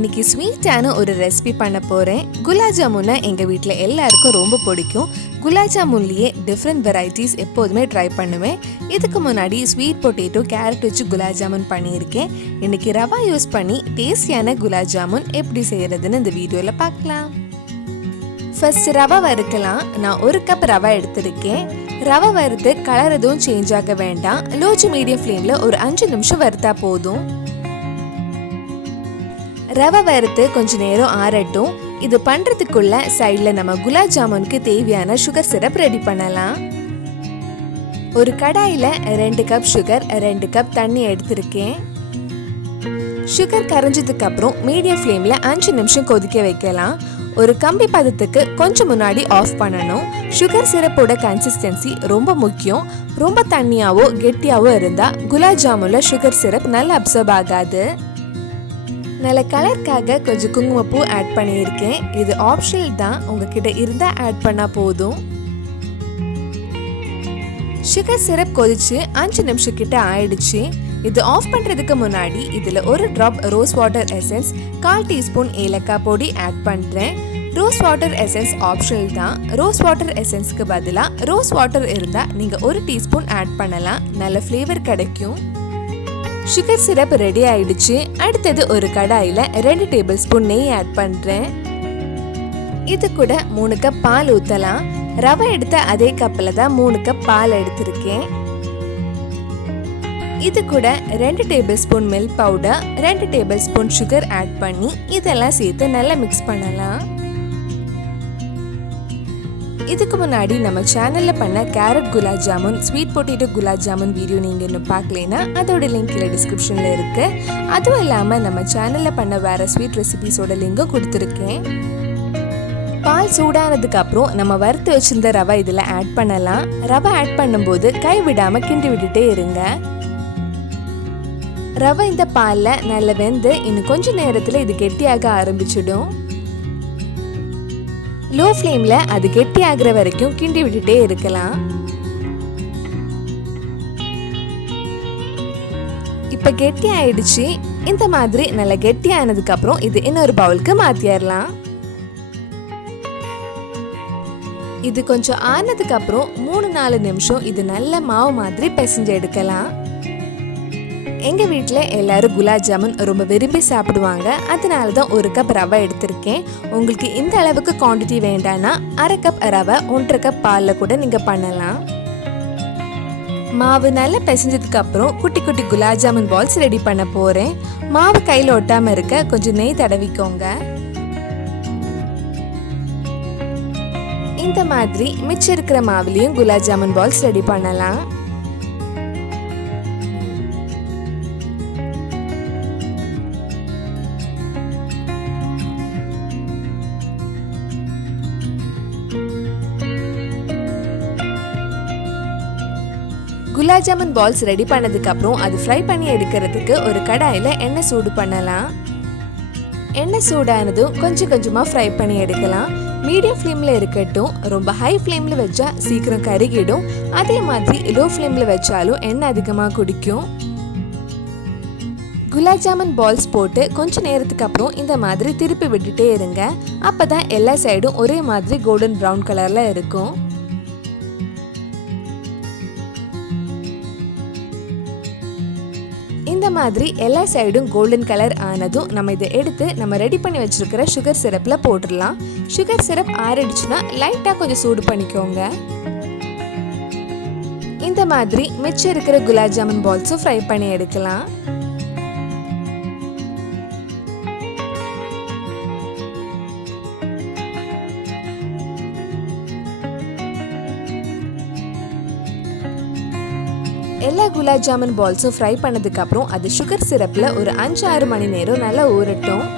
இன்னைக்கு ஸ்வீட்டான ஒரு ரெசிபி பண்ண போகிறேன். குலாப் ஜாமுன்னா எங்கள் வீட்டில் எல்லாருக்கும் ரொம்ப பிடிக்கும். குலாப் ஜாமுன்லேயே டிஃப்ரெண்ட் வெரைட்டிஸ் எப்போதுமே ட்ரை பண்ணுவேன். இதுக்கு முன்னாடி ஸ்வீட் பொட்டேட்டோ கேரட் வச்சு குலாப் ஜாமுன் பண்ணியிருக்கேன். இன்னைக்கு ரவா யூஸ் பண்ணி டேஸ்டியான குலாப் ஜாமுன் எப்படி செய்கிறதுன்னு இந்த வீடியோவில் பார்க்கலாம். ஃபர்ஸ்ட் ரவை வறுக்கலாம். நான் 1 கப் ரவை எடுத்திருக்கேன். ரவை வறுத்து கலர் எதுவும் சேஞ்ச் ஆக வேண்டாம். லோ டு மீடியம் ஃப்ளேமில் ஒரு 5 நிமிஷம் வறுத்தா போதும். ரவை வறுத்து கொஞ்ச நேரம் ஆறட்டும். இது பண்றதுக்குள்ள சைடில் நம்ம குலாப் ஜாமுனுக்கு தேவையான சுகர் சிரப் ரெடி பண்ணலாம். ஒரு கடாயில் 2 கப் சுகர் 2 கப் தண்ணி எடுத்திருக்கேன். சுகர் கரைஞ்சதுக்கு அப்புறம் மீடியம் ஃப்ளேமில் 5 நிமிஷம் கொதிக்க வைக்கலாம். ஒரு கம்பி பதத்துக்கு கொஞ்சம் முன்னாடி ஆஃப் பண்ணணும். சுகர் சிரப்போட கன்சிஸ்டன்சி ரொம்ப முக்கியம். ரொம்ப தண்ணியாவோ கெட்டியாவோ இருந்தால் குலாப் ஜாமுனில் சுகர் சிரப் நல்லா அப்சர்வ் ஆகாது. நல்ல கலருக்காக கொஞ்சம் குங்குமப்பூ ஆட் பண்ணியிருக்கேன். இது ஆப்ஷனல் தான், உங்ககிட்ட இருந்தால் ஆட் பண்ணால் போதும். சுகர் சிரப் கொதிச்சு 5 நிமிஷம் கிட்ட ஆயிடுச்சு. இது ஆஃப் பண்ணுறதுக்கு முன்னாடி இதில் 1 drop rose water essence, 1/4 teaspoon ஏலக்காய் பொடி ஆட் பண்ணுறேன். ரோஸ் வாட்டர் எசன்ஸ் ஆப்ஷனல் தான். ரோஸ் வாட்டர் எசன்ஸ்க்கு பதிலாக ரோஸ் வாட்டர் இருந்தால் நீங்கள் 1 டீஸ்பூன் ஆட் பண்ணலாம். நல்ல ஃப்ளேவர் கிடைக்கும். சுகர் சிரப் ரெடி ஆயிடுச்சு. அடுத்தது ஒரு கடாயில் 2 டேபிள் ஸ்பூன் நெய் ஆட் பண்ணுறேன். இது கூட 3 கப் பால் ஊற்றலாம். ரவை எடுத்த அதே கப்பில் தான் 3 கப் பால் எடுத்திருக்கேன். இது கூட 2 tablespoon milk powder, 2 tablespoon sugar add பண்ணி இதெல்லாம் சேர்த்து நல்லா மிக்ஸ் பண்ணலாம். இதுக்கு முன்னாடி நம்ம சேனல்ல பண்ண carrot gulab jamun, sweet potato gulab jamun video நீங்க இன்னும் பார்க்கலைன்னா அதோட லிங்க் கீழே டிஸ்கிரிப்ஷன்ல இருக்கு. அதுவும் இல்லாம நம்ம சேனல்ல பண்ண வேற ஸ்வீட் ரெசிபிஸோட லிங்கும் கொடுத்துருக்கேன். பால் சூடானதுக்கு அப்புறம் நம்ம வறுத்து வச்சிருந்த ரவை இதுல ஆட் பண்ணலாம். ரவை ஆட் பண்ணும்போது கை விடாம கிண்டி விட்டுட்டே இருங்க. ரவை இந்த பால்ல நல்ல வெந்து இன்னும் கொஞ்ச நேரத்துல இது கெட்டியாக ஆரம்பிச்சிடும். லோ ஃப்ளேம்ல அது கெட்டி ஆகிற வரைக்கும் கிண்டி விட்டுட்டே இருக்கலாம். இப்ப கெட்டி ஆயிடுச்சு. இந்த மாதிரி நல்ல கெட்டி ஆனதுக்கு அப்புறம் இது இன்னொரு பவுலுக்கு மாத்திரலாம். இது கொஞ்சம் ஆனதுக்கு அப்புறம் 3-4 நிமிஷம் இது நல்ல மாவு மாதிரி பிசைஞ்சு எடுக்கலாம். எங்க வீட்டில் எல்லாரும் குலாப் ஜாமுன் ரொம்ப விரும்பி சாப்பிடுவாங்க. அதனால தான் 1 கப் ரவை எடுத்திருக்கேன். உங்களுக்கு இந்த அளவுக்கு குவான்டிட்டி வேண்டாம்னா 1/2 கப் ரவை 1/2 கப் பாலில் கூட நீங்கள் பண்ணலாம். மாவு நல்லா பிசைஞ்சதுக்கு அப்புறம் குட்டி குட்டி குலாப் ஜாமுன் பால்ஸ் ரெடி பண்ண போகிறேன். மாவு கையில் ஒட்டாமல் இருக்க கொஞ்சம் நெய் தடவிக்கோங்க. இந்த மாதிரி மிச்சம் இருக்கிற மாவுலேயும் குலாப் ஜாமுன் பால்ஸ் ரெடி பண்ணலாம். குலாப் ஜாமுன் பால்ஸ் ரெடி பண்ணதுக்கு அப்புறம் அது ஃப்ரை பண்ணி எடுக்கிறதுக்கு ஒரு கடாயில் எண்ணெய் சூடு பண்ணலாம். எண்ணெய் சூடானதும் கொஞ்சம் கொஞ்சமாக ஃப்ரை பண்ணி எடுக்கலாம். மீடியம் ஃப்ளேமில் இருக்கட்டும். ரொம்ப ஹை ஃப்ளேமில் வச்சா சீக்கிரம் கருகிடும். அதே மாதிரி லோ ஃப்ளேமில் வச்சாலும் எண்ணெய் அதிகமாக குடிக்கும். குலாப் ஜாமுன் பால்ஸ் போட்டு கொஞ்ச நேரத்துக்கு அப்புறம் இந்த மாதிரி திருப்பி விட்டுட்டே இருங்க. அப்போ தான் எல்லா சைடும் ஒரே மாதிரி கோல்டன் ப்ரௌன் கலரில் இருக்கும். இந்த மாதிரி எல்லா சைடும் கோல்டன் கலர் ஆனதும் நம்ம இதை எடுத்து நம்ம ரெடி பண்ணி வச்சிருக்கிற சுகர் சிரப்ல போட்டுடலாம். சுகர் சிரப் ஆறிடுச்சுன்னா லைட்டா கொஞ்சம் சூடு பண்ணிக்கோங்க. இந்த மாதிரி மிச்சம் இருக்கிற குலாப் ஜாமுன் பால்ஸும் ஃப்ரை பண்ணி எடுக்கலாம். எல்லா குலாப் ஜாமுன் பால்ஸும் ஃப்ரை பண்ணதுக்கு அப்புறம் அது சுகர் சிரப்ல ஒரு 5-6 மணி நேரம் நல்லா ஊறட்டும்.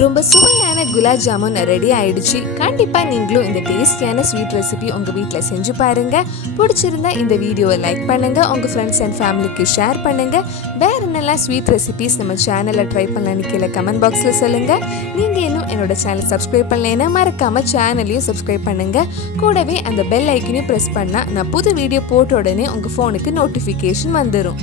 ரொம்ப சுவையான குலாப் ஜாமுன் ரெடி ஆயிடுச்சு. கண்டிப்பா நீங்களும் இந்த டேஸ்டியான ஸ்வீட் ரெசிபி உங்க வீட்டில் செஞ்சு பாருங்க. பிடிச்சிருந்தா இந்த வீடியோவை லைக் பண்ணுங்க, உங்க ஃப்ரெண்ட்ஸ் அண்ட் ஃபேமிலிக்கு ஷேர் பண்ணுங்க. வேற என்னெல்லாம் ஸ்வீட் ரெசிபிஸ் நம்ம சேனல்ல ட்ரை பண்ணலான்னு கீழே கமெண்ட் பாக்ஸ்ல சொல்லுங்க. நீங்க இன்னும் என்னோட சேனல் சப்ஸ்கிரைப் பண்ணலைன்னா மறக்காம சேனலையும் சப்ஸ்கிரைப் பண்ணுங்க. கூடவே அந்த பெல் ஐக்கனையும் பிரஸ் பண்ணா நான் புது வீடியோ போட்ட உடனே உங்க போனுக்கு நோட்டிஃபிகேஷன் வந்துடும்.